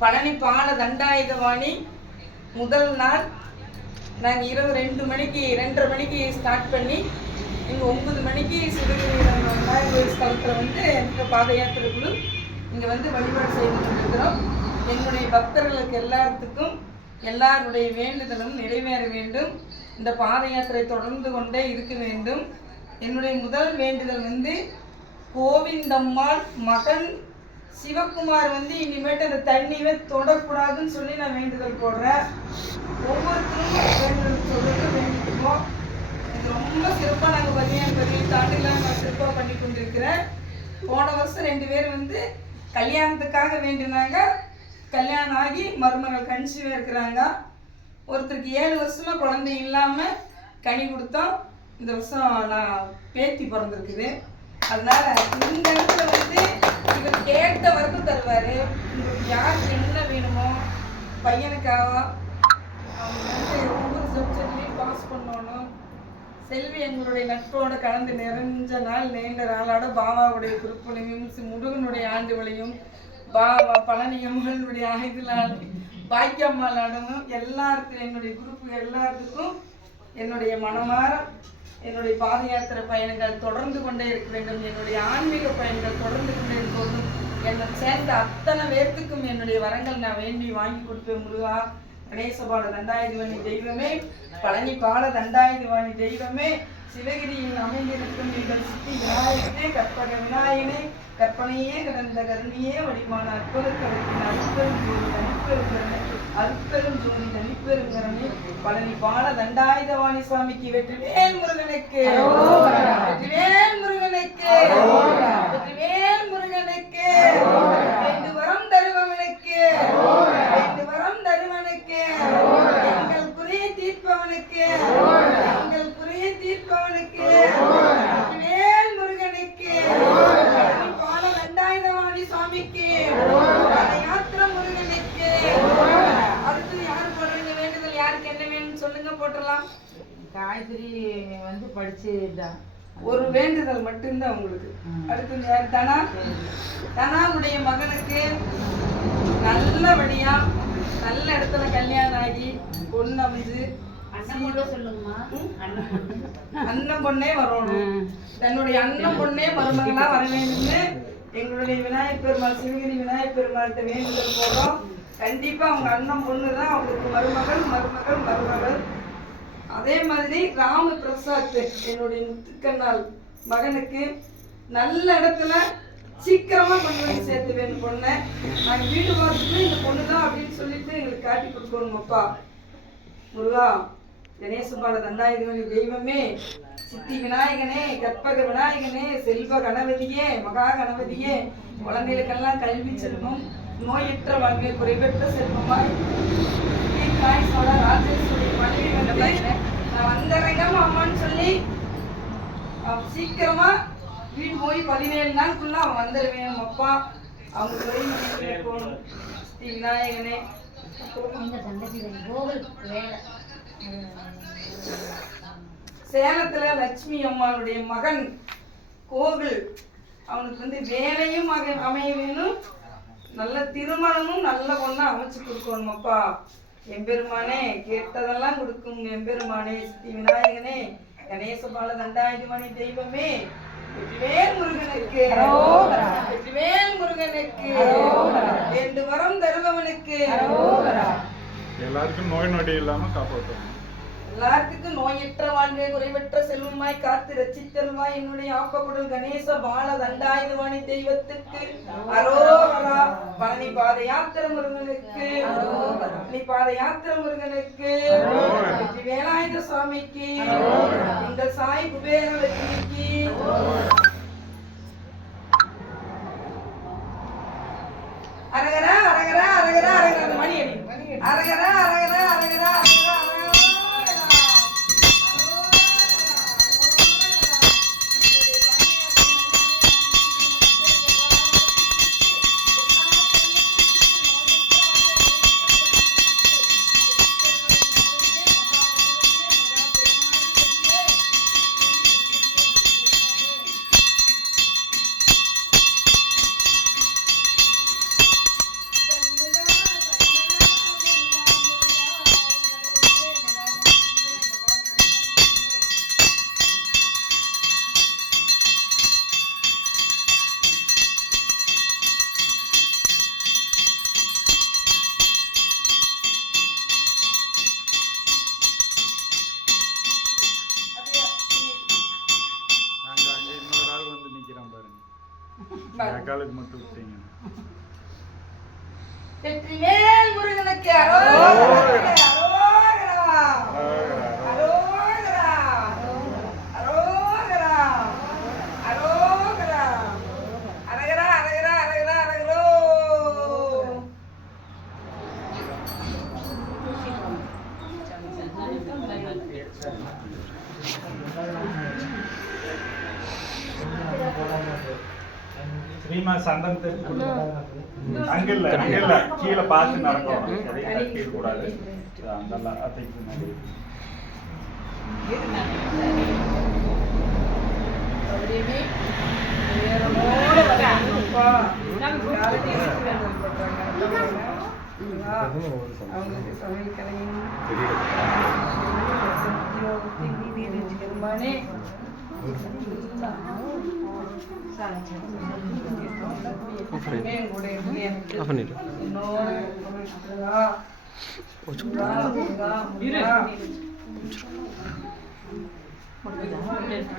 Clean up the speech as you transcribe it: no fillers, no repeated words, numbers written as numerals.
பழனி பால தண்டாயுதபாணி முதல் நாள் நாங்கள் இரவு 2 மணிக்கு 2:30 மணிக்கு ஸ்டார்ட் பண்ணி இங்கே 9 மணிக்கு சிவகிரி விநாயகர் கோயில் ஸ்தலத்தில் வந்து எங்கள் பாத யாத்திரை குழு இங்கே வந்து வழிபாடு செய்து கொண்டிருக்கிறோம். என்னுடைய பக்தர்களுக்கு எல்லாத்துக்கும் எல்லாருடைய வேண்டுதலும் நிறைவேற வேண்டும். இந்த பாத யாத்திரை தொடர்ந்து கொண்டே இருக்க வேண்டும். என்னுடைய முதல் வேண்டுதல் வந்து கோவிந்தம்மாள் மகன் சிவகுமார் வந்து இனிமேட்டு அந்த தண்ணியவே தொடக்கூடாதுன்னு சொல்லி நான் வேண்டுதல் போடுறேன். ஒவ்வொருத்தரும் வேண்டுதல் சொல்லிட்டு வேண்டிக்குவோம். இது ரொம்ப சிறப்பாக நாங்கள் 17 ஆண்டுகளாக நான் சிறப்பாக பண்ணி கொண்டிருக்கிறேன். போன வருஷம் 2 பேர் வந்து கல்யாணத்துக்காக வேண்டினாங்க. கல்யாணம் ஆகி மருமகள் கன்சீவாக இருக்கிறாங்க. ஒருத்தருக்கு 7 வருஷமாக குழந்தை இல்லாமல் கனி கொடுத்தோம். இந்த வருஷம் நான் பேத்தி பிறந்திருக்குது. அதனால இந்த இடத்துல வந்து இவர் கேட்ட வரைக்கும் தருவார். உங்களுக்கு யாருக்கு என்ன வேணுமோ பையனுக்காக அவங்க வந்து ஒவ்வொரு சப்ஜெக்ட்லேயும் பாஸ் பண்ணணும். செல்வி எங்களுடைய நட்போடு கலந்து நிறைஞ்ச நாள் நீண்ட நாளோட பாபாவுடைய திருப்பணியும் முருகனுடைய ஆண்டுகளையும் பாபா பழனியம்மனுடைய ஆயுதலால் பாக்கியம்மாள் ஆடணும். எல்லாருக்கும் என்னுடைய குரூப்பு எல்லாத்துக்கும் என்னுடைய மனமார என்னுடைய பாத யாத்திரை பயணங்கள் தொடர்ந்து கொண்டே இருக்க வேண்டும். என்னுடைய ஆன்மீக பயணங்கள் தொடர்ந்து கொண்டே இருக்கணும். என்னை சேர்ந்த அத்தனை பேர்த்துக்கும் என்னுடைய வரங்கள் நான் வேண்டி வாங்கி கொடுப்பேன். முருகா, கணேசபால தண்டாயுதபாணி தெய்வமே, பழனி பால தண்டாயுதபாணி தெய்வமே, சிவகிரியில் அமைந்திருக்கும் எங்கள் சித்தி விநாயகனே, கற்பக விநாயகனே, கற்பனையே கடந்த கருணையே வடிமான அற்புதக்கடத்தின் அருட்பெரும் ஜோதி தனிப்பெருங்கரணை, அருட்பெரும் ஜோதி தனிப்பெருங்கரணை, பழனி பால தண்டாயுதபாணி சுவாமிக்கு வெற்றிவேல் முருகனுக்கு, வெற்றிவேல் முருகனுக்கு, வெற்றிவேல் முருகனுக்கு, 2 வரம் தருபவனுக்கு, 2 வரம் தருவனுக்கு, எங்கள் குறைய தீர்ப்பவனுக்கு, எங்கள் குறைய தீர்ப்பவனுக்கு, வெற்றிவேல் முருகனுக்கு, பால தண்டாயுதபாணி சுவாமிக்கு, பாத யாத்திரை முருகனுக்கு. அடுத்து யாரு போடுறீங்க வேண்டுதல்? யாருக்கு என்ன வேணும்னு சொல்லுங்க, போட்டுடலாம். காயத்ரி வந்து படிச்சுதான் ஒரு வேண்டுதல் மட்டும்தான் உங்களுக்கு. அடுத்து யார்? தனா. தனாவுடைய மகனுக்கு நல்லபடியா நல்ல இடத்துல கல்யாணம் ஆகி பொண்ணு அமைஞ்சு அண்ணன் பொண்ணே வரணும். தன்னுடைய அண்ணன் பொண்ணே மருமகளா வர வேண்டும்னு எங்களுடைய விநாயகர் பெருமாள் சிவகிரி விநாயகர் பெருமாள்கிட்ட வேண்டுதல் போடுறோம். கண்டிப்பா அவங்க அண்ணன் பொண்ணு தான் அவங்களுக்கு மருமகள் மருமகள் மருமகள். அதே மாதிரி ராம பிரசாத் என்னுடைய முத்துக்கண்ணால் மகனுக்கு நல்ல இடத்துல சீக்கிரமா கொண்டு வந்து சேர்த்து வேணும் பொண்ணை. நாங்கள் வீடு பார்த்துட்டு இந்த பொண்ணு தான் அப்படின்னு சொல்லிட்டு எங்களுக்கு காட்டி கொடுக்கணும். அப்பா முருகா, கணேசபால தண்டாயுதபாணி தெய்வமே, சித்தி விநாயகனே, கற்பக விநாயகனே, செல்வ கணபதியே, மகா கணபதியே, குழந்தைகளுக்கெல்லாம் கல்வி செல்வம், நோயற்ற வாழ்க்கை, குறைபெற்ற செல்வமாய் ராஜேஸ்வரி மனைவி வந்து நான் வந்துடுறேங்க அம்மான்னு சொல்லி சீக்கிரமா வீடு போய் 17 நாளுக்குள்ள அவன் வந்துடுவேன். அப்பா அவங்க துறை போகணும். ஸ்ரீ விநாயகனே, சேலத்துல லட்சுமி அம்மாளுடைய மகன் கோவில், அவனுக்கு வந்து வேலையும் அமைய வேணும், நல்ல திருமணமும் நல்ல பொண்ணா அமைச்சு கொடுக்கணும். அப்பா எம்பெருமானே, கேட்டதெல்லாம் கொடுக்கும் எம்பெருமானே, சித்தி விநாயகனே, கணேசபால தண்டாயுதபாணி தெய்வமே, வெற்றிவேல் முருகனுக்கு, வெற்றிவேல் முருகனுக்கு, 2 வரம் தருபவனுக்கு, எல்லாருக்கும் நோய் நொடி இல்லாம காப்பாற்றும், எல்லாத்துக்கும் நோயற்ற வாழ்வே குறைவற்ற செல்வமாய் காத்து ரட்சித்தல்வாய் என்னுடைய ஆப்பகுடல் கணேச பால தண்டாயுதபாணி தெய்வத்துக்கு அரோகரா. பழனி பாத யாத்திரை முருகனுக்கு, பழனி பாத யாத்திரை முருகனுக்கு, வெற்றி வேலாயுத சுவாமிக்கு, எங்கள் சாய் குபேர லட்சுமிக்கு, அரகரா அரகரா அரகரா அரகரா மணி அரகரா அரகரா அரகரா அரகரா. பிளக் மட்டும் விட்டீங்க. வெற்றிவேல் முருகனுக்கு அரோகரா அரோகரா அரோகரா அரோகரா அரோகரா அரகரா அரகரா அரகரா அரகரோ. ஸ்ரீமா சந்தன் அங்க இல்ல கீழே பார்த்து நடக்கணும். எதையும் கட்டிட கூடாது. அங்கெல்லாம் அத்தைக்கு முன்னாடி அப்படியே உயரமோட வரணும்ப்பா. அவங்களுக்கு சமையல் கலையும் பெருமானே என்னோட